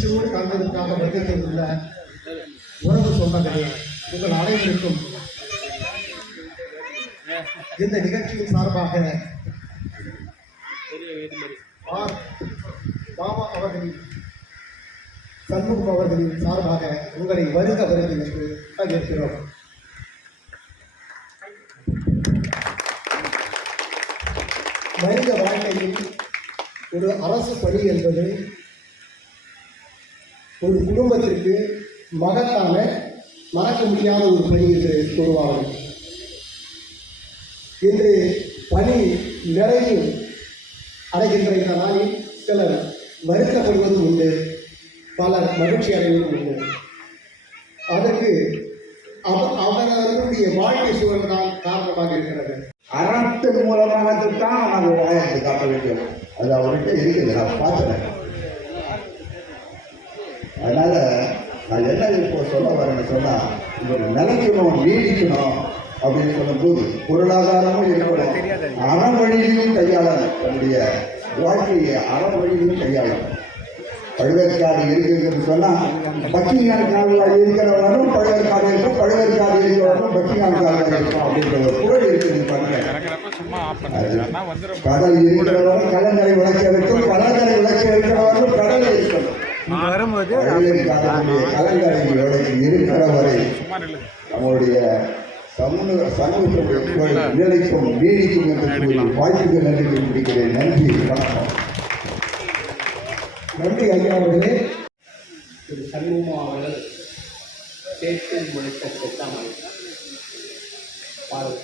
மகிழ்ச்சியோடு காண்பதற்காக வருகை தந்துள்ள உறவு சொந்தங்களே, உங்கள் அனைவருக்கும் இந்த நிகழ்ச்சியின் சார்பாக பாபா அவர்களின் சண்முகம் அவர்களின் சார்பாக உங்களை வருக வருகை என்று வரவேற்கிறோம். மனித வாழ்க்கையில் ஒரு அரசு பணி என்பது ஒரு குடும்பத்திற்கு மகத்தான மறக்க முடியாத ஒரு பணி என்று கூறுவார்கள். இன்று பணி நிறைவு அடைகின்ற இந்த நாளில் சிலர் வருத்தப்படுவதும் உண்டு, பலர் மகிழ்ச்சி அடைவதும் உண்டு. அதற்கு அவர்களுடைய வாழ்க்கை சூழல் தான் காரணமாக இருக்கிறது. அறத்தின் மூலமாகத்தான் நம்ம விவசாயத்தை காட்ட வேண்டும். அது அவர்கிட்ட இருக்குது, நான் பார்த்துறேன். அதனால நான் என்ன இப்போ சொல்ல வரேன்னு சொன்னால், இவர் நிலைக்கணும், நீடிக்கணும் அப்படின்னு சொல்லும்போது பொருளாதாரமும் இருக்கணும், அறம் வழியிலையும் கையாளணும். தன்னுடைய வாழ்க்கையை அறம் வழியிலையும் கையாளணும். பழுவேற்காடு இருக்குன்னு சொன்னால் பக்கிங்கான் காலில் இருக்கிறவனும் பழுவேற்காடு இருக்கும், பழுவேற்காடு இருக்கிறவனும் பக்கிங்கான் காலில் இருக்கும் அப்படின்ற ஒரு குரல் இருக்குன்னு பண்ணுறேன். கடல் இருக்கிறவனும் கலங்கரை விளக்க இருக்கும், கலங்கரை விளக்க இருக்கிறவனும் கடல் இருக்கணும். கலங்கரை விளக்கு இருக்கிற வரை நம்முடைய சமூகத்துடைய நிலைக்கும் நீடிக்கும் என்று வாய்ப்புகள் நன்றி பிடிக்கிறேன். நன்றி, வணக்கம். நன்றி ஐயா அவர்களே. திரு சண்முகம் அவர்கள் சேர்த்து முடித்த திட்டம்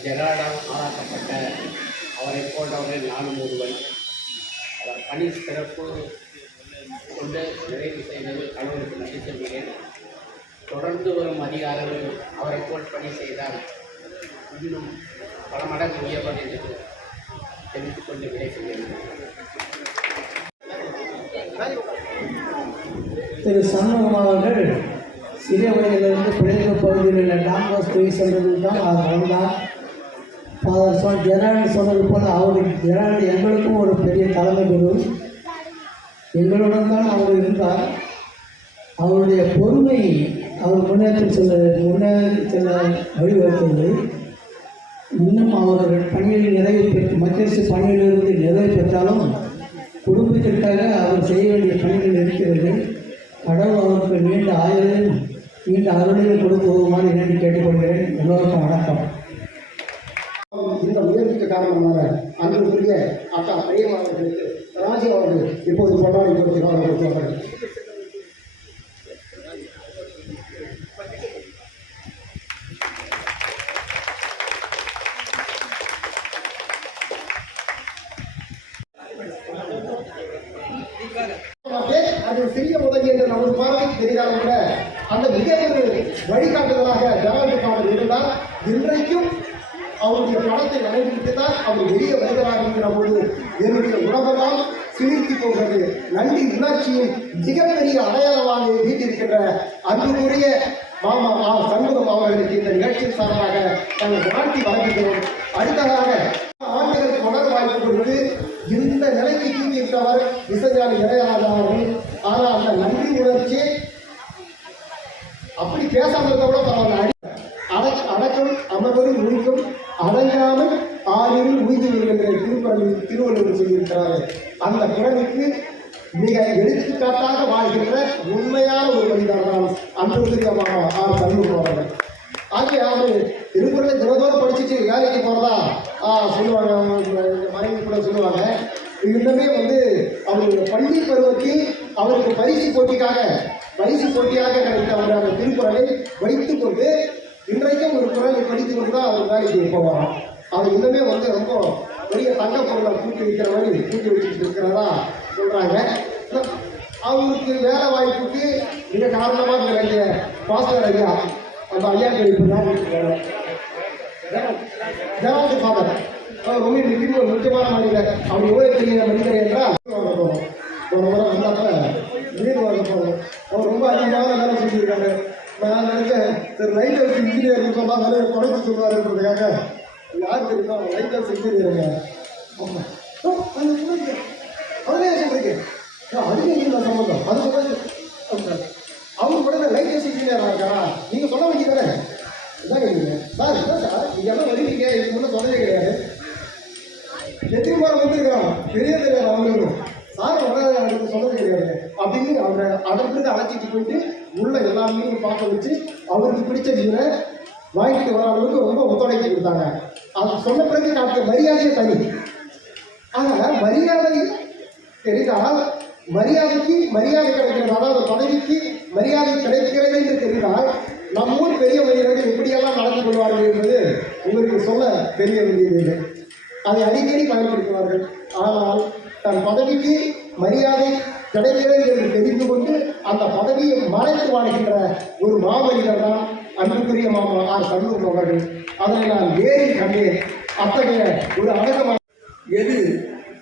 ஜெராடால் ஆராக்கப்பட்ட அவரை போன்றவர்கள் நானும் ஒருவன். அவர் பணி சிறப்பு கொண்டு நிறைவு செய்தது கடவுளுக்கு நன்றி சொல்கிறேன். தொடர்ந்து வரும் அதிகாரிகள் அவரை போல் பணி செய்தால் இன்னும் பல மடங்கு உயர்வது என்று தெரிவித்துக் கொண்டு விடைபெறுகிறேன். திரு சண்முகம் அவர்கள் சிறிய வயதிலிருந்து பிழைப்பு பகுதியில் உள்ள டாம்பஸ் போய் சென்றதில் தான் அவர் வந்தார். ஃபாதர் ஜெரால்டு சொன்னது போல் ஜெரால்டு எங்களுக்கும் ஒரு பெரிய தலைமை குரு. எங்களுடன் தான் அவர் இருந்தார். அவருடைய பொறுமை அவர் முன்னேற்றி செல்ல வழிவகுத்தது. இன்னும் அவர்கள் பணியில் நிறைவு பெற்று மத்திய பணியிலிருந்து நிறைவு பெற்றாலும் குடும்பத்திற்காக அவர் செய்ய வேண்டிய பணிகள் இருக்கிறது. கடவுள் அவருக்கு நீண்ட ஆயுளையும் நீண்ட அருளையும் கொடுத்து போகுமாறு என்னென்னு கேட்டுக்கொள்கிறேன். எல்லோருக்கும் வணக்கம். இந்த முயற்சிக்கு காரணமான அன்புக்குரிய அக்கா பிரியமா அவர்களுக்கு ராஜி அவர்கள் இப்போது கொண்டாடி கொடுக்கிறார்கள். அது சிறிய உதவி என்று நமது பார்வைக்கு தெரிந்தாலும் கூட அந்த மிக ஒரு வழிகாட்டுதலாக ஜெரால்டு ஃபாதர் இருந்தால் இன்றைக்கும் அவருடைய பணத்தை வழங்கிவிட்டு தான் அவர் வெளியே வருகிறார் என்கிற பொழுது என்னுடைய உலகெல்லாம் சிரித்து போகிறது. நன்றி உணர்ச்சியின் மிகப்பெரிய அடையாளமாக வீட்டிருக்கின்ற அன்புக்குரிய மாமா சண்முகம் அவர்களுக்கு இந்த நிகழ்ச்சியின் சார்பாக நாங்கள் வாழ்த்தி வழங்குகிறோம். அடுத்ததாக ஆண்டுகள் தொடர் வாய்ப்பு கொடுத்து இந்த நிலைக்கு தூக்கிவிட்டவர் இசைஞானி இளையராஜா அவர்கள். ஆனால் அந்த நன்றி உணர்ச்சி அப்படி பேசாமல் இருக்க கூட பரவாயில்ல. அடக்கம் அமர்வதும் உயிர்க்கும் அடங்காமல் ஆறில் உயிர்த்து விடுகின்ற திருவள்ளுவர் சொல்லியிருக்கிறார்கள். அந்த குரலுக்கு மிக எடுத்துக்காட்டாக வாழ்கின்ற உண்மையான ஒரு மனிதர் தான் அன்புக்குரிய சண்முகம் அவர்கள். ஆகிய அவர் திருக்குறளை தினதோறும் படிச்சுட்டு வேலைக்கு போகிறதா சொல்லுவாங்க, மனைவி கூட சொல்லுவாங்க. இன்னுமே அவருடைய பள்ளி பருவத்தில் அவருக்கு பரிசு போட்டியாக கிடைத்த அவர் அந்த திருக்குறளை வைத்துக் கொண்டு இன்றைக்கும் ஒரு குரலை படித்துக் கொண்டு தான் அவர் வேலைக்கு போவாராம். அவர் இன்னுமே ரொம்ப பெரிய தங்க பொருளை கூட்டி வைக்கிற மாதிரி கூட்டி வச்சுட்டு இருக்கிறதா சொல்கிறாங்க. அவருக்கு வேலை வாய்ப்புக்கு மிக காரணமாக வேண்டிய பாஸ்டர் ஐயா, அந்த ஐயா கழிப்பு தான் ஜெரால்டு ஃபாதர். அவர் ரொம்ப ஒரு முக்கியமான மனிதர். அவர் எவ்வளோ பெரிய மனிதர் என்றால் ஒரு முறை வந்தாப்ப வீடு வாங்க போகிறோம். அவர் ரொம்ப அதிகமான வேலை செஞ்சுருக்காங்க. நான் நினைச்சேன் சரி லைட் ஹவுஸ் இன்ஜினியர்னு சொன்னால் வேலையை குறைச்சி சொல்லுவாருன்றதுக்காக யார் தெரியுமா லைட் ஹவுஸ் இன்ஜினியருங்க. ஆமாம் அதுலேயே சொல்கிறீங்க அதுக்கு சம்பந்தம் அது சொல்ல அங்கிருந்து அழைச்சிட்டு போயிட்டு உள்ள எல்லா மீனையும் பார்க்க வச்சு அவருக்கு பிடிச்ச மீனை வாங்கிட்டு வர அளவுக்கு ரொம்ப ஒத்துழைப்பு கொடுத்தாங்க. அது சொன்ன பிறகு காட்டிய மரியாதையே தனி. ஆக மரியாதை தெரிந்தால் மரியாதைக்கு மரியாதை கிடைக்கிறது, அதாவது பதவிக்கு மரியாதை கிடைக்கிறது என்று தெரிந்தால் நம்ம ஊர் பெரிய மனிதர்கள் எப்படியெல்லாம் நடந்து கொள்வார்கள் என்பது உங்களுக்கு சொல்ல தெரிய வேண்டியதில்லை. அதை அடிக்கடி பயன்படுத்துவார்கள். ஆனால் தன் பதவிக்கு மரியாதை கிடைக்கிறது என்று தெரிந்து கொண்டு அந்த பதவியை மறைத்து வாழ்கின்ற ஒரு மாமனிதர் தான் அன்புக்குரிய மாமா ஆர் சண்முகம் அவர்கள். அதனை நான் வேறு கண்டேன். அத்தகைய ஒரு அழகமான எது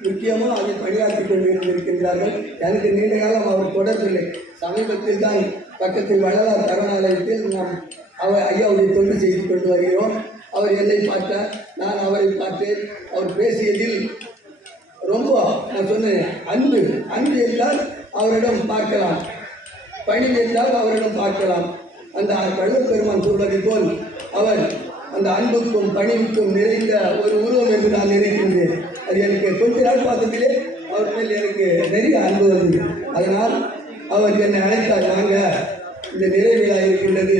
முக்கியமோ அதை பணியாற்றி கொண்டு இருக்கின்றார்கள். எனக்கு நீண்ட காலம் அவர் தொடர்பில்லை. சமீபத்தில் தான் பக்கத்தில் வள்ளலார் சரணாலயத்தில் நாம் ஐயாவுடைய தொண்டு செய்து கொண்டு வருகிறோம். அவர் என்னை பார்த்தார், நான் அவரை பார்த்தேன். அவர் பேசியதில் ரொம்ப நான் சொன்னேன், அன்பு என்றால் அவரிடம் பார்க்கலாம், பணி என்றால் அவரிடம் பார்க்கலாம். அந்த வள்ளல் பெருமான் சொல்வதை போல் அவர் அந்த அன்புக்கும் பணிவுக்கும் நிறைந்த ஒரு உருவம் என்று நான் நினைக்கின்றேன். அது எனக்கு கொஞ்ச நாள் பார்த்ததிலே அவர் மேல் எனக்கு நிறைய அன்பு வந்தது. அதனால் அவர் என்னை அழைத்தார், வாங்க இந்த நிறைவு விழா இருக்கின்றது,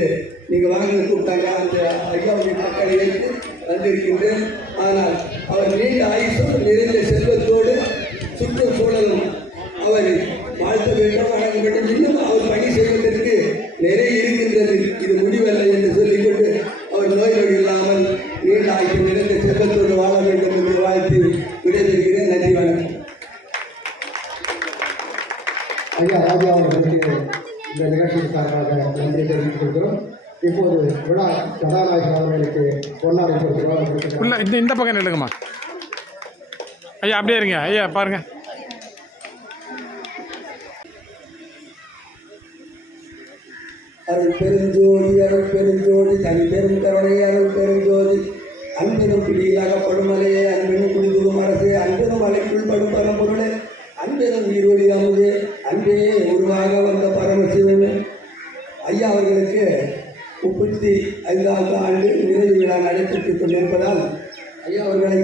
நீங்கள் வாங்க கூப்பிட்டாங்க. அந்த ஐயாவுடைய மக்களை ஏற்று வந்திருக்கின்றேன். ஆனால் அவர் நீண்ட ஆயுசும் நிறைந்த செல்வத்தோடு சுற்றுச்சூழலும் அவர் வாழ்த்த வேண்டும், வழங்க வேண்டும். இன்னும் அவர் பணி செய்வதற்கு நிறைய இருக்கின்றது, இது முடிவல்ல என்று சொல்லிக்கொண்டு அவர் நோய் நொடி இல்லாமல் நீண்ட ஆயுசு நிறைந்த செல்வத்தோடு வாழ வேண்டும் என்று வாழ்த்து விடைபெறுகிறேன். நன்றி, வணக்கம். ஐயா ராஜா அவர்களுக்கு இந்த நிகழ்ச்சியின் சார்பாக நன்றி தெரிவித்துக் கொள்கிறோம். இப்போது விழா கதாநாயகன் அவர்களுக்கு பொன்னாடை கொடுக்கிறோம். இந்த பக்கம் நில்லுங்கம்மா ஐயா, அப்படியே இருங்க ஐயா, பாருங்க. அருள் பெருஞ்சோதி தனி பெரும் கருணை அருள் பெருஞ்சோதி அன்பெனும் பிடியிலாக படுமலையே அன்பெனும் குடிபுகும் அரசே அன்பெனும் மலைக்குள் படும் பரம்பொருளே அன்பெனும் நீரொலி அமுதே அன்பே உருவாக வந்த பரமசிவமே. ஐயா அவர்களுக்கு 35வது ஆண்டு நிறைவு விழா நடைபெற்றுக் கொண்டிருப்பதால் ஐயா அவர்களை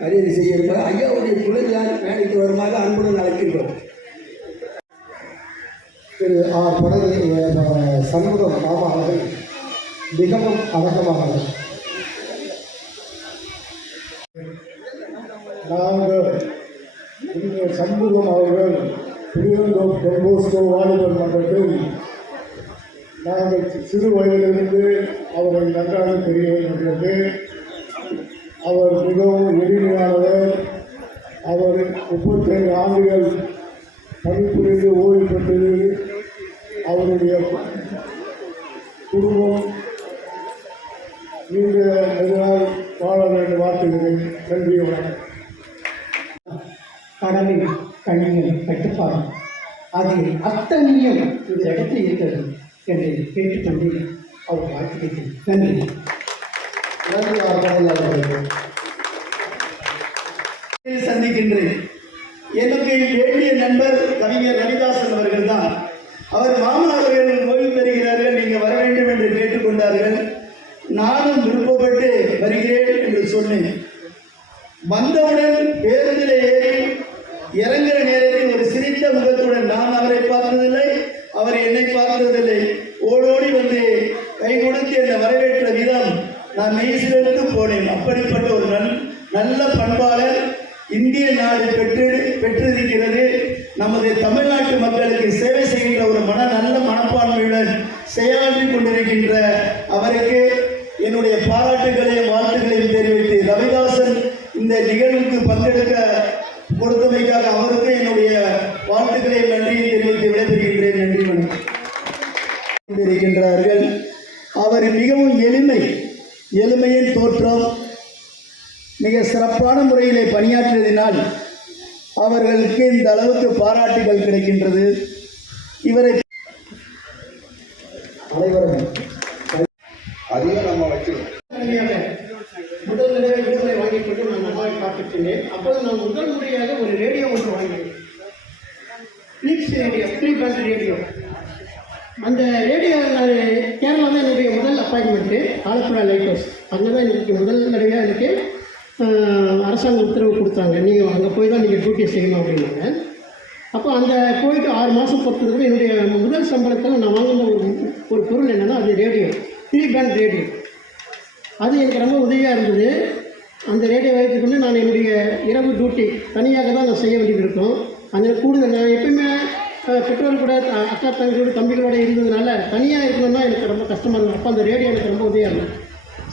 மரியாதை செய்ய இருப்பதால் ஐயாவுடைய துணைவியார் மேடைக்கு வருமாறு அன்புடன் அழைக்கின்றோம். திரு ஆர் படகு சண்முகம் மாமா அவர்கள் மிகவும் அடக்கமானவர். நாங்கள் இந்த சண்முகம் அவர்கள் திருவந்தோம் டொன்போஸ்கோ வாலிபர் மன்றத்தில் நாங்கள் சிறு வயதிலிருந்து அவரை நன்றாக தெரியவில்லை. அவர் மிகவும் எளிமையானவர். அவர் 35 ஆண்டுகள் பணிபுரிந்து ஓய்வு பெற்றது. அவருடைய குடும்பம் நீண்ட நெடுநாள் வாழ வேண்டும் வாழ்த்துகிறேன். நன்றி, வணக்கம். கடமை, கண்ணியம், கட்டுப்பாடு அது அத்தனையும் இந்த இடத்தில் இருக்கிறது என்று கேட்டுக்கொண்டு அவர் வாழ்த்துகிறேன். நன்றி. நன்றி ஆர் படகு அவர்களுக்கு. சந்திக்கின்றேன். எனக்கு வேண்டிய நண்பர் கவிஞர் ரவிதாசன் அவர்கள் தான். அவர் மாமனார்கள் ஓய்வு பெறுகிறார்கள், நீங்கள் வர வேண்டும் என்று கேட்டுக்கொண்டார்கள். நானும் விருப்பப்பட்டு வருகிறேன் என்று சொன்னேன். வந்தவுடன் பேருந்தில் ஏறி இறங்குற நேரத்தில் ஒரு சிரித்த முகத்துடன், நான் அவரை பார்த்ததில்லை, அவர் என்னை பார்த்ததில்லை, ஓடோடி வந்து கை கொடுத்து என்னை வரவேற்ற விதம் நான் மெய்சிலிருந்து போனேன். அப்படிப்பட்ட ஒரு நல்ல பண்பாளர் இந்திய நாடு பெற்றிருக்கிறது. நமது தமிழ்நாட்டு மக்களுக்கு சேவை செய்கின்ற ஒரு நல்ல மனப்பான்மையுடன் செயலாற்றி கொண்டிருக்கின்ற அவருக்கு என்னுடைய பாராட்டுகளையும் வாழ்த்துக்களையும் தெரிவித்து, ரவிதாசன் இந்த நிகழ்வுக்கு பங்கெடுக்க கொடுத்தமைக்காக அவருக்கு என்னுடைய வாழ்த்துக்களையும் நன்றியை தெரிவித்து விடைபெறுகின்றேன். நன்றி, வணக்கம். இருக்கின்றார்கள். அவர் மிகவும் எளிமையின் தோற்றம், மிக சிறப்பான முறையிலே பணியாற்றியதினால் அவர்களுக்கு இந்த அளவுக்கு பாராட்டுகள் கிடைக்கின்றது. இவரை அனைவரும் அதையும் நம்ம வச்சு முதல் தடவை விடுதலை வாங்கிக் கொண்டு நான் நன்றாக பார்த்துட்டேன். அப்போது நான் முதல் முறையாக ஒரு ரேடியோ ஒன்று வாங்கினேன். Free band radio. அந்த ரேடியோ கேரளா தான் என்னுடைய முதல் அப்பாயின்மெண்ட்டு. Alappuzha light house. அங்கே தான் எனக்கு முதல் தடவையாக எனக்கு அரசாங்கம் உத்தரவு கொடுத்தாங்க, நீங்கள் அங்கே போய் தான் நீங்கள் டியூட்டி செய்யணும் அப்படின்னாங்க. அப்போ அந்த போயிட்டு 6 மாதம் பொறுத்ததுக்கு என்னுடைய முதல் சம்பளத்தில் நான் வாங்கின ஒரு பொருள் என்னென்னா அது ரேடியோ, 3 பேண்ட் ரேடியோ. அது எனக்கு ரொம்ப உதவியாக இருந்தது. அந்த ரேடியோ வைத்துக்கொண்டு நான் என்னுடைய இரவு டியூட்டி தனியாக தான் நான் செய்ய வேண்டியது இருக்கும். அந்த கூடுதல் நான் எப்பயுமே பெற்றோர் கூட அக்கா தம்பியோட தம்பிகளோட இருந்ததுனால தனியாக இருக்கணும்னா எனக்கு ரொம்ப கஷ்டமாக இருந்தது. அப்போ அந்த ரேடியோ எனக்கு ரொம்ப உதவியாக இருந்தது.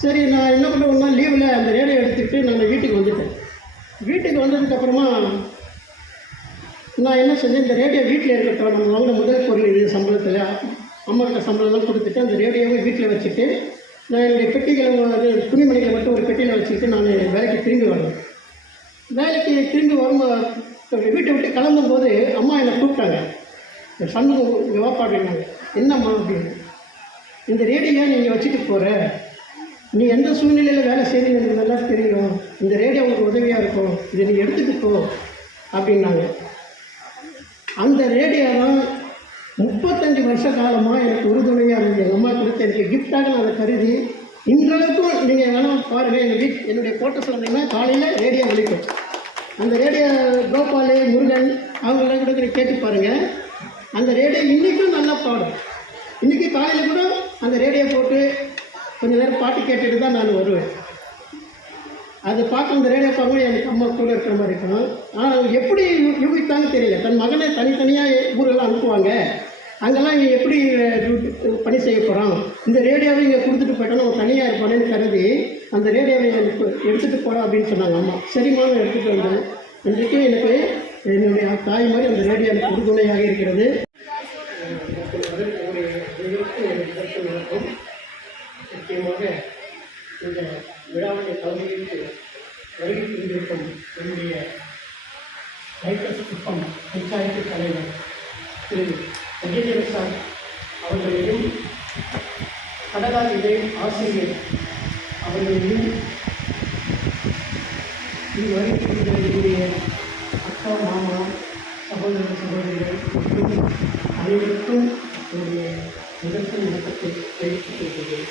சரி, நான் என்ன பண்ண ஒரு நாள் லீவில் அந்த ரேடியோ எடுத்துக்கிட்டு நான் வீட்டுக்கு வந்துட்டேன். வீட்டுக்கு வந்ததுக்கப்புறமா நான் என்ன செஞ்சேன், இந்த ரேடியோ வீட்டில் இருக்கிற நம்ம வாங்கின முதல் பொருள் இது சம்பளத்தில் அம்மாக்கிட்ட சம்பளம்லாம் கொடுத்துட்டு அந்த ரேடியோவை வீட்டில் வச்சுட்டு நான் என்னுடைய பெட்டிகளை அது துணிமணிகளை மட்டும் ஒரு பெட்டியில் வச்சுக்கிட்டு நான் வேலைக்கு திரும்பி வரேன். வேலைக்கு திரும்பி வரும்போது வீட்டை விட்டு கிளம்பும்போது அம்மா என்னை கூப்பிட்டாங்க. சண்முகம் இங்கே வாப்பா அப்படின்னாங்க. என்னம்மா அப்படின்னு, இந்த ரேடியோ நீங்கள் வச்சுட்டு போகிற, நீ எந்த சூழ்நிலையில் வேலை செய்யணும்னு எனக்கு நல்லா தெரியும், இந்த ரேடியோ உங்களுக்கு உதவியாக இருக்கும், இதை நீ எடுத்துகிட்டு போ அப்படின்னாங்க. அந்த ரேடியோ தான் 35 வருஷ காலமாக எனக்கு உறுதுணையாக இருந்தது. எங்கள் அம்மா கொடுத்து எனக்கு கிஃப்டாக நான் அதை கருதி இன்றளவுக்கும் நீங்கள் வேணால் பாருங்கள், என்னுடைய ஃபோட்டோஸ் வந்தீங்கன்னா காலையில் ரேடியோ ஒலிக்கும். அந்த ரேடியோ கோபால், முருகன் அவங்களாம் கூட நீங்கள் கேட்டு பாருங்கள். அந்த ரேடியோ இன்றைக்கும் நல்லா பாடும். இன்றைக்கி காலையில் கூட அந்த ரேடியோ போட்டு கொஞ்சம் நேரம் பாட்டு கேட்டுட்டு தான் நான் வருவேன். அது பார்க்க அந்த ரேடியோ பார்க்கும்போது எனக்கு அம்மா கூட இருக்கிற மாதிரி இருக்கணும். ஆனால் எப்படி யூகித்தான்னு தெரியல. தன் மகனை தனித்தனியாக ஊரெல்லாம் அனுப்புவாங்க, அங்கெல்லாம் இங்கே எப்படி பணி செய்ய போகிறான், இந்த ரேடியோவை இங்கே கொடுத்துட்டு போயிட்டோன்னா அவன் தனியாக இருப்பானேன்னு கருதி அந்த ரேடியோவை எனக்கு எடுத்துகிட்டு போகிறான் அப்படின்னு சொன்னாங்க அம்மா. சரிம்மா, நான் எடுத்துகிட்டு வந்தேன். இன்றைக்கும் எனக்கு என்னுடைய தாய் மாதிரி அந்த ரேடியோ எனக்கு உறுதுணையாக இருக்கிறது. முக்கியமாக இந்த விழாவுடைய தலைமைக்கு வருகை புரிந்திருக்கும் என்னுடைய ரைட்டர்ஸ் குப்பம் பஞ்சாயத்து தலைவர் திரு விஜயதேவ் சார் அவர்களையும், கடலால் இதை ஆசிரியர் அவர்களையும், வருகை புரிந்த என்னுடைய அக்கா, மாமா, சகோதர சகோதரிகள் மற்றும் அனைவருக்கும் என்னுடைய முதற்கண் வணக்கத்தை தெரிவித்துக் கொள்கிறேன்.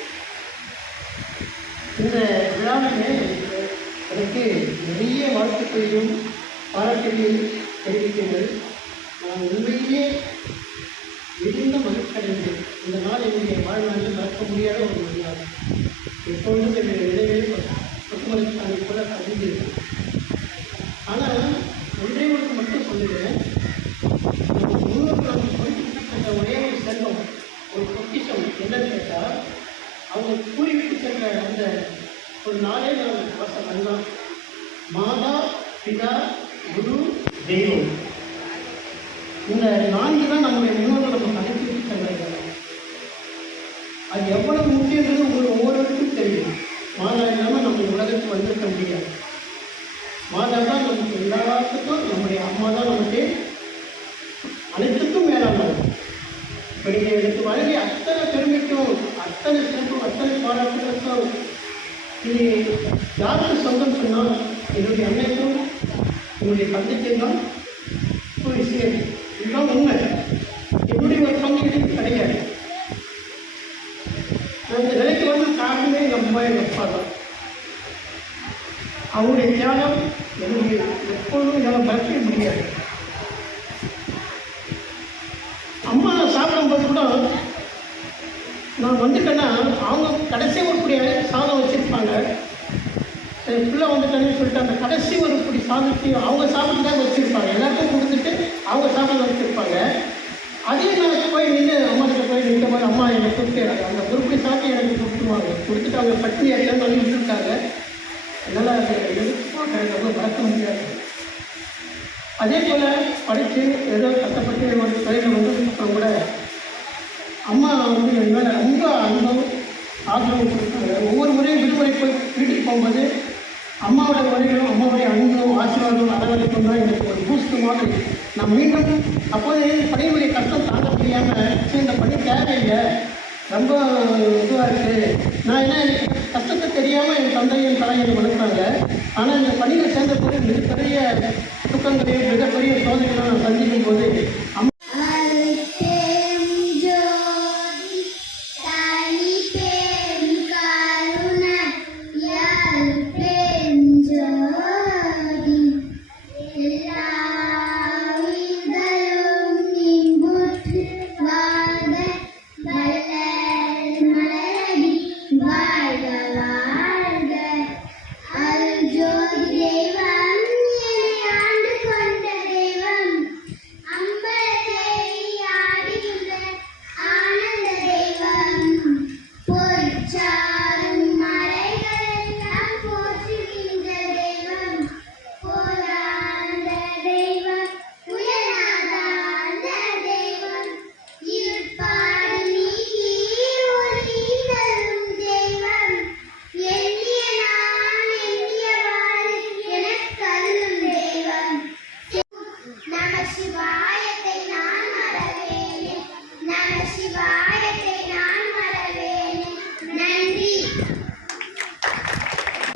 இந்த விழாவிலே எனக்கு நிறைய வாழ்த்துக்களையும் பாராட்டுகளையும் தெரிவிக்கின்றேன். நான் உண்மையிலே மிகுந்த மகிழ்ச்சியடைந்து இந்த நாள் என்னுடைய வாழ்நாளில் மறக்க முடியாத ஒரு நாள். எப்பொழுதும் என்னுடைய நிலையில் பத்துமலைக்கான கூட அறிந்திருக்கேன். ஆனால் ஒன்றே ஒன்று மட்டும் சொல்லுகிறேன், முன்னோர்கள் குறிப்பிட்ட ஒரே ஒரு செல்வம், ஒரு பொக்கிஷம் என்னன்னு கேட்டால், அவங்க கூறிவிட்டு சென்ற அந்த ஒரு நாளே நான் வாசம் தான். மாதா, பிதா, குரு, தெய்வம், இந்த 4 தான் நம்முடைய முன்னோர்கள் நம்ம கடைப்பிடித்து சென்றார்கள். அது எவ்வளவு முக்கியன்றது உங்களுக்கு ஒவ்வொருவருக்கும் தெரியும். மாதா இல்லாமல் நம்ம உலகத்துக்கு வந்திருக்க முடியாது. மாதா தான் நமக்கு எல்லாத்துக்கும், நம்முடைய அம்மா தான் நமக்கு அனைத்துக்கும் மேலானது. இப்போ நீங்கள் எனக்கு வழங்கி அத்தனை பெருமைக்கும், அத்தனை சிறப்பும், அத்தனை பாராட்டுகளுக்கும் இது யாருக்கு சொந்தம் சொன்னால் என்னுடைய அன்னைக்கும் என்னுடைய தந்தைக்கும் தான் ஒரு விஷயம். இதுதான் உண்மை. என்னுடைய ஒரு பங்கு இதுக்கு கிடையாது. நான் இந்த நிலைக்கு வந்து காரணமே எங்கள் அம்மா, எங்கள் அப்பா தான். அவருடைய தியாகம் என்னுடைய எப்பொழுதும் என்னால் மறக்கவே முடியாது. அம்மா சாப்பிடும்போது கூட நான் வந்துட்டேன்னா அவங்க கடைசி ஒரு புடி சாதம் வச்சுருப்பாங்க. பிள்ளை வந்துட்டேன்னு சொல்லிட்டு அந்த கடைசி ஒரு புடி சாதத்தையும் அவங்க சாப்பிட்டுதான் வச்சுருப்பாங்க. எல்லாருக்கும் கொடுத்துட்டு அவங்க சாப்பிட வச்சுருப்பாங்க. அதே நான் போய் நின்று அம்மாக்கிட்ட போய் நின்ற மாதிரி அம்மா என்னை கொடுத்து அந்த ஒரு புடி சாப்பிட்டு எனக்கு கொடுத்துருவாங்க. கொடுத்துட்டு அவங்க பட்டினி எல்லாம் பண்ணி விட்டுருக்காங்க. என்னால் அதை ரொம்ப மறக்க முடியாது. அதே போல் படித்து ஏதோ கஷ்டப்பட்டு ஒரு தொழில் வந்ததுக்கப்புறம் கூட அம்மா வந்து என் மேலே ரொம்ப அன்பும் ஆதரவும் கொடுத்தாங்க. ஒவ்வொரு முறையும் விடுமுறை போய் வீட்டுக்கு போகும்போது அம்மாவோட வழிகளும், அம்மாவுடைய அன்பும் ஆசீர்வாதம் அரவணைப்பும் தான் எனக்கு ஒரு பூஸ்ட் மாதிரி. நான் மீண்டும் அப்போது பணியுடைய கஷ்டம் தாங்க முடியாமல், சரி இந்த பணி தேவையில்லை, ரொம்ப இதுவாக இருக்குது, நான் என்ன எனக்கு கஷ்டத்தை தெரியாமல் என் தந்தையும் தலையை வளர்க்குறாங்க. ஆனால் இந்த பணியில் சேர்ந்த போது மிகப்பெரிய துக்கங்களையும் மிகப்பெரிய சோதனைகளும் நான் சந்திக்கும் போது எல்லா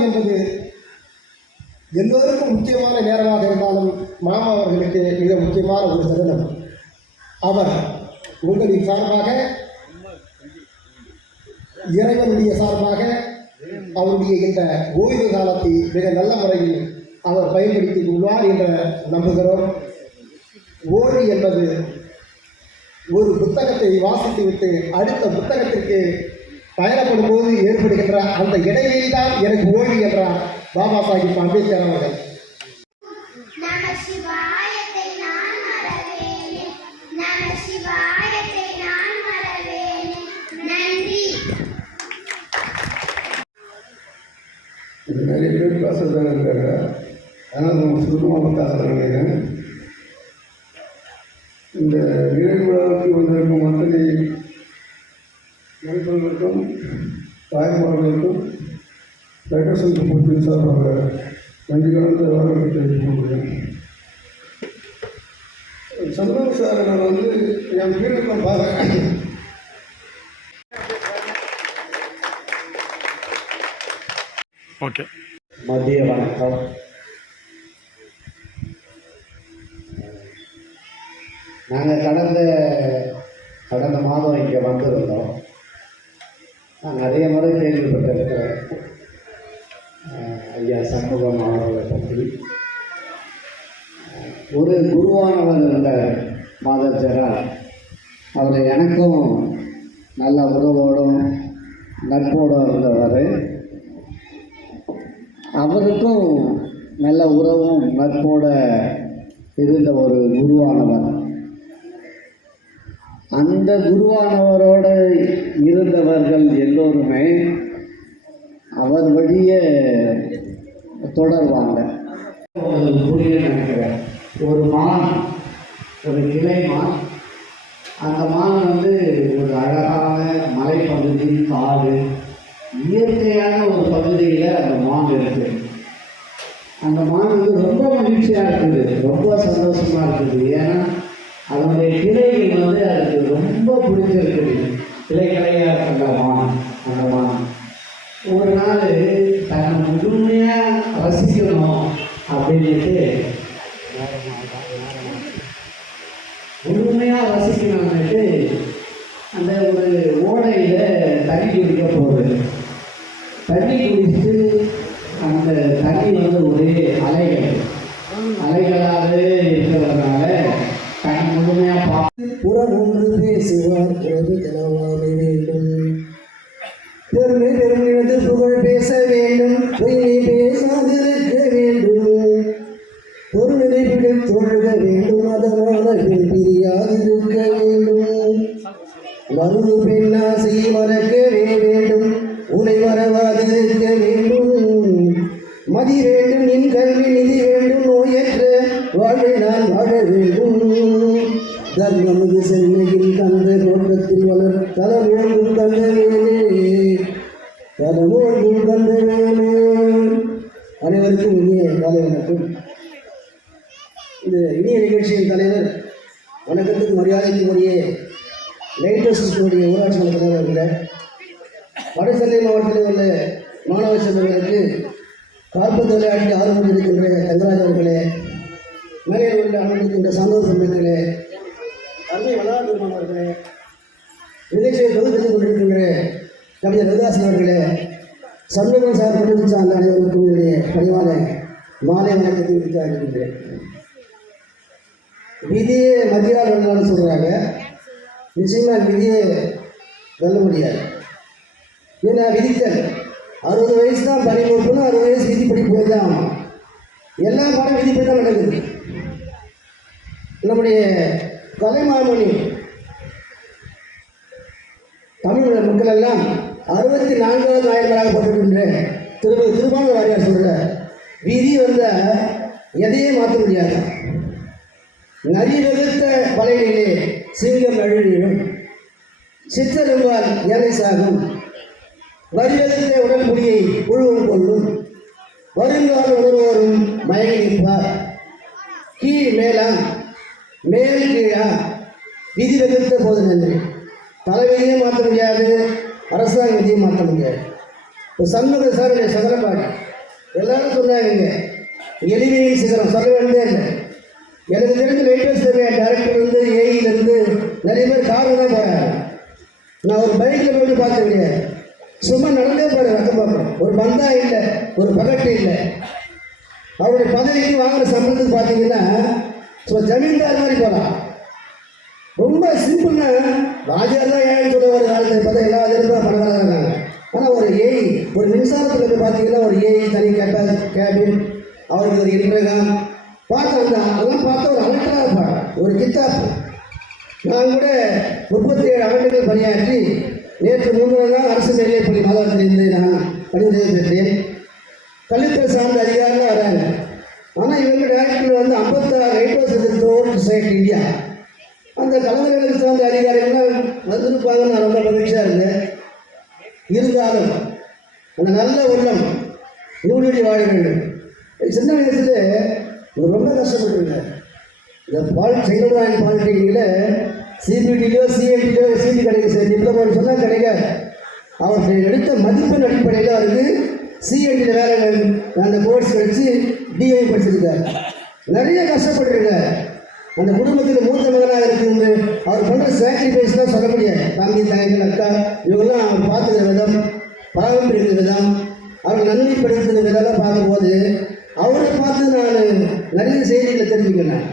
என்பது எல்லோருக்கும் முக்கியமான நேரமாக இருந்தாலும் மாமா அவர்களுக்கு மிக முக்கியமான ஒரு தருணம். அவர் உங்களின் சார்பாக, இறைவனுடைய சார்பாக அவருடைய இந்த ஓய்வு காலத்தை மிக நல்ல முறையில் அவர் பயன்படுத்திக் கொள்வார் என்று நம்புகிறோம். ஓய்வு என்பது ஒரு புத்தகத்தை வாசித்துவிட்டு அடுத்த புத்தகத்திற்கு பயணப்படும் போது ஏற்படுகின்ற அந்த இடைவெளி தான் எனக்கு ஓய்வு என்றார் பாபா சாஹிப் அம்பேத்கர் அவர்கள். இது நிறைய பேர் பேசுறதாக இருக்காங்க. ஆனால் நம்ம சுருக்கமாக பேசுகிறாங்க. இந்த நினைவு விழாவுக்கு வந்திருக்கும் அத்தனை நண்பர்களுக்கும் தாய்மார்களுக்கும் ஃபெடரேஷன் சமூகத்தின் சார்பாக நன்றி கலந்த வரவேற்பை தெரிவித்துக் கொள்கிறேன். சந்தோஷ் சார் நான் வந்து என் வீட்டுக்கு பார்க்குறேன். ஓகே, மதிய வணக்கம். நாங்கள் கடந்த மாதம் இங்கே வந்திருந்தோம். நான் நிறைய முறை கேள்விப்பட்டிருக்கிறேன் ஐயா சண்முகம் அவர்களை பற்றி. ஒரு குருவானவர் இருந்த மாதர் ஜெரால்ட், அவர் எனக்கும் நல்ல உறவோடும் நட்போடும் இருந்தவர். அவருக்கும் நல்ல உறவும் நட்போட இருந்த ஒரு குருவானவர். அந்த குருவானவரோடு இருந்தவர்கள் எல்லோருமே அவர் வழியே தொடர்வாங்க. புரிய நினைக்கிறேன். ஒரு மான், ஒரு கிளை மான். அந்த மான் வந்து ஒரு அழகான மலைப்பகுதி, காடு, இயற்கையான ஒரு பகுதியில் அந்த மான் இருக்குது. அந்த மான் வந்து ரொம்ப மகிழ்ச்சியாக இருக்குது, ரொம்ப சந்தோஷமாக இருக்குது. ஏன்னா அதனுடைய கிளைகள் வந்து அதுக்கு ரொம்ப பிடிச்சிருக்குது. கிளையாக இருக்கிற மான். அந்த மான் ஒரு நாள் தன்னை முழுமையாக ரசிக்கணும் அப்படின்ட்டு அந்த ஒரு ஓடையில் தண்ணி குடிக்க போகுது. தண்ணி குடித்து அந்த தண்ணி வந்து ஒரே அலைகளாகவே இருக்கிறதுனால தண்ணி முழுமையாக புறம் ஒன்று பேசுவார் வேண்டும். பெருமை பெருமிழந்து புகழ் பேச வேண்டும், பொய்மை பேசாதிருக்க வேண்டும். பொருளினை பிடித்தொழுக வேண்டும், அதமானர்கள் பிரியாதிருக்க வேண்டும். மருது பெண்ணாசை மறக்கவே வேண்டும், உனை மறவாதிருக்க வேண்டும். மதி வேண்டும், நின் கல்வி நிதி வேண்டும், நோயற்ற வாழ்வை நான் வாழ வேண்டும். தர்மமிகு சென்னையில் கந்த தோட்டத்தில் வளர் தலமுழங்கும் கந்தவேனே, தலமுழங்கும் கந்தவேனே. அனைவருக்கும் இனிய காலை வணக்கம். இந்த இனிய நிகழ்ச்சியின் தலைவர், வணக்கத்துக்கு மரியாதைக்கு உரிய லைட்டஸ்டுடைய ஊராட்சி மன்ற தலைவர்கள், வடசென்னை மாவட்டத்தில் உள்ள மாணவ செல்வங்களுக்கு காப்பந்து விளையாட்டில் ஆர்வம் இருக்கின்ற தங்கராஜ் அவர்களே, மேலே உள்ள அமர்ந்திருக்கின்ற சான்றோர் பெண்களே, அருமை வளாக பெருமானவர்களே, நிகழ்ச்சியை தொகுத்து கொண்டிருக்கின்ற கவிஞர் ரவிதாசன் அவர்களே, சண்முகம் சார் கொண்டு சார்ந்த அனைவருக்கும் என்னுடைய பணிவான மாலை வணக்கத்தை விடுத்தாகின்றேன். விதியே மத்தியால் வெள்ளலான்னு சொல்கிறாங்க. நிச்சயமாக விதியை வெல்ல முடியாது. ஏன்னா விதித்தல் 60 வயசு தான் பறிமுறுப்புன்னு 60 வயசு விதிப்படி போய் தான் ஆகும். எல்லா பாடம் விதிப்படி தான் நடக்குது. நம்முடைய கலைமாமணி தமிழ் மக்கள் எல்லாம் 64வது நாயன்களாக போட்டிருக்கின்ற திருமான வாரியார் சொல்கிற விதி வந்தால் எதையே மாற்ற முடியாது. நரி வகுத்த பலையிலே சிங்கம் அழுழிடும், சித்தரும்பால் ஏழை சாகும், வரி வகுத்த உடல்முடியை புழுவம் கொள்ளும், வருங்கால உணர்வோரும் மயங்கி நிற்பார். கீழ் மேலாம் மேல் கீழா விதி வகுத்த போது நன்றி. தலைவிதியை மாற்ற முடியாது, அரசாங்க விதியை மாற்ற முடியாது. இப்போ சண்முக சாருடைய சகலப்பாடு எல்லாரும் சொன்னாங்க எளிமையின் சிகரம் சொல்ல வேண்டியதே இல்லை. எனக்கு தெரிஞ்ச லைட்டர்ஸ் டேரக்டர்லேருந்து ஏஇலேருந்து நிறைய பேர் காரில் தான் போகிறாங்க. நான் ஒரு பைக்கில் போய் பார்க்க முடியாது, சும்மா நடந்தே போகிறேன். ரக்கம் பார்க்குறேன், ஒரு பந்தா இல்லை, ஒரு பகட்டு இல்லை. அவருடைய பதவிக்கு வாங்குற சம்பளத்துக்கு பார்த்தீங்கன்னா சும்மா ஜமீன்தார் மாதிரி போகலாம். ரொம்ப சிம்பிள்னா ராஜார் தான் ஏன்னு சொல்ல ஒரு காலத்தில் பார்த்தா எல்லா இடத்துல பணக்காரங்க இருக்காங்க. ஆனால் ஒரு ஏஐ ஒரு மின்சாரத்தில் போய் பார்த்தீங்கன்னா ஒரு ஏஐ தனி கேபின், அவருக்கு ஒரு இன்டர்காம் பார்த்தா அதெல்லாம் பார்த்தா ஒரு அலட்டராக இருப்பாங்க, ஒரு கித்தாப்பு. நான் கூட 37 ஆண்டுகள் பணியாற்றி நேற்று 3 நாள் அரசு மேல்நிலைப்பள்ளி மாதாவரத்திலிருந்து நான் பணிந்து பெற்றேன். கல்வித்துறை சார்ந்த அதிகாரிகள் வராங்க. ஆனால் இவங்க டேரக்டர் வந்து 56 ரைட்டர்ஸ் த்ரூஅவுட் சொசைட்டி இந்தியா. அந்த கலைஞர்களுக்கு சார்ந்த அதிகாரிகள்லாம் வந்திருப்பாங்கன்னு நான் ரொம்ப மகிழ்ச்சியாக இருந்தேன். இருந்தாலும் அந்த நல்ல உள்ளம் நூலடி வாழ வேண்டும். சின்ன வயசுல ரொம்ப கஷ்டப்பட்டுருக்கேன். இந்த செங்கல்ராயன் பாலிடெக்னிக்கில் சிபிடியோ சிஎன்டியோ சிடி கிடைக்க டிப்ளமோன்னு சொன்னால் கிடைக்காது. அவர் எடுத்த மதிப்பெண் அடிப்படையில் அவருக்கு சிஎன்டியில் வேலை அந்த கோர்ஸ் கழித்து டிஐ படிச்சிருக்கார். நிறைய கஷ்டப்பட்டுருக்கார். அந்த குடும்பத்தில் மூத்த மகனாக இருக்குது. அவர் பண்ணுற சாக்ரிஃபைஸ் தான் சொல்ல முடியாது. தம்பி தங்கைகள் அக்கா இவங்கெல்லாம் அவர் பார்த்துக்கிற விதம், பராமரிக்கிற விதம், அவர் நன்மைப்படுத்துகிற விதம்லாம் பார்க்கும்போது அவரை பார்த்து நான் நிறைய செய்திகளை தெரிஞ்சுக்கிறேன்.